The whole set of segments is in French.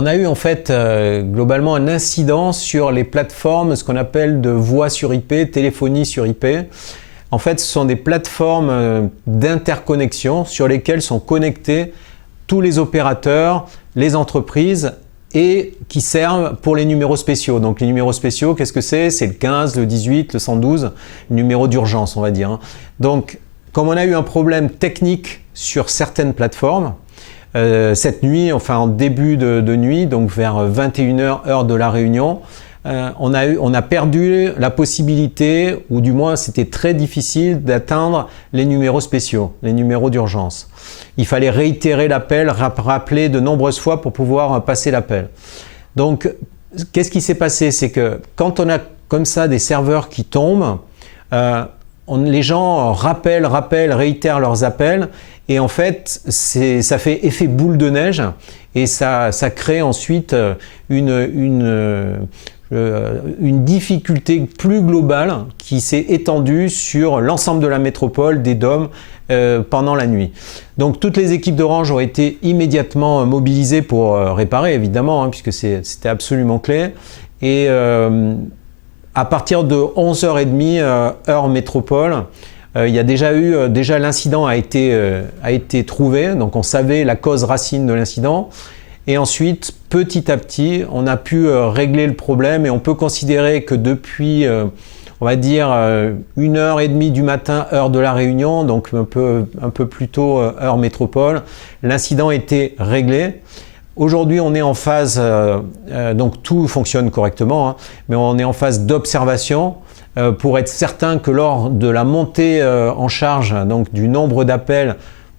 On a eu en fait globalement un incident sur les plateformes, ce qu'on appelle de voix sur IP, téléphonie sur IP. En fait, ce sont des plateformes d'interconnexion sur lesquelles sont connectés tous les opérateurs, les entreprises et qui servent pour les numéros spéciaux. Donc les numéros spéciaux, qu'est-ce que c'est? C'est le 15, le 18, le 112, le numéro d'urgence, on va dire. Donc, comme on a eu un problème technique sur certaines plateformes, cette nuit, enfin en début de nuit, donc vers 21h heure de la Réunion, on a perdu la possibilité, ou du moins c'était très difficile d'atteindre les numéros spéciaux, les numéros d'urgence. Il fallait réitérer l'appel, rappeler de nombreuses fois pour pouvoir passer l'appel. Donc, qu'est-ce qui s'est passé? C'est que quand on a comme ça des serveurs qui tombent, les gens rappellent, réitèrent leurs appels, et en fait, ça fait effet boule de neige, et ça crée ensuite une difficulté plus globale qui s'est étendue sur l'ensemble de la métropole, des DOM, pendant la nuit. Donc toutes les équipes d'Orange ont été immédiatement mobilisées pour réparer, évidemment, puisque c'était absolument clé. Et à partir de 11h30 heure métropole, il y a déjà l'incident a été trouvé, donc on savait la cause racine de l'incident. Et ensuite, petit à petit, on a pu régler le problème et on peut considérer que depuis, on va dire, 1h30 du matin, heure de la Réunion, donc un peu plus tôt, heure métropole, l'incident était réglé. Aujourd'hui, on est en phase, donc tout fonctionne correctement, mais on est en phase d'observation pour être certain que lors de la montée en charge donc, du nombre d'appels,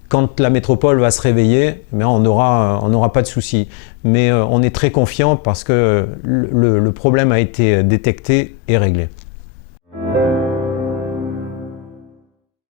quand la métropole va se réveiller, on n'aura pas de souci. Mais on est très confiant parce que le problème a été détecté et réglé.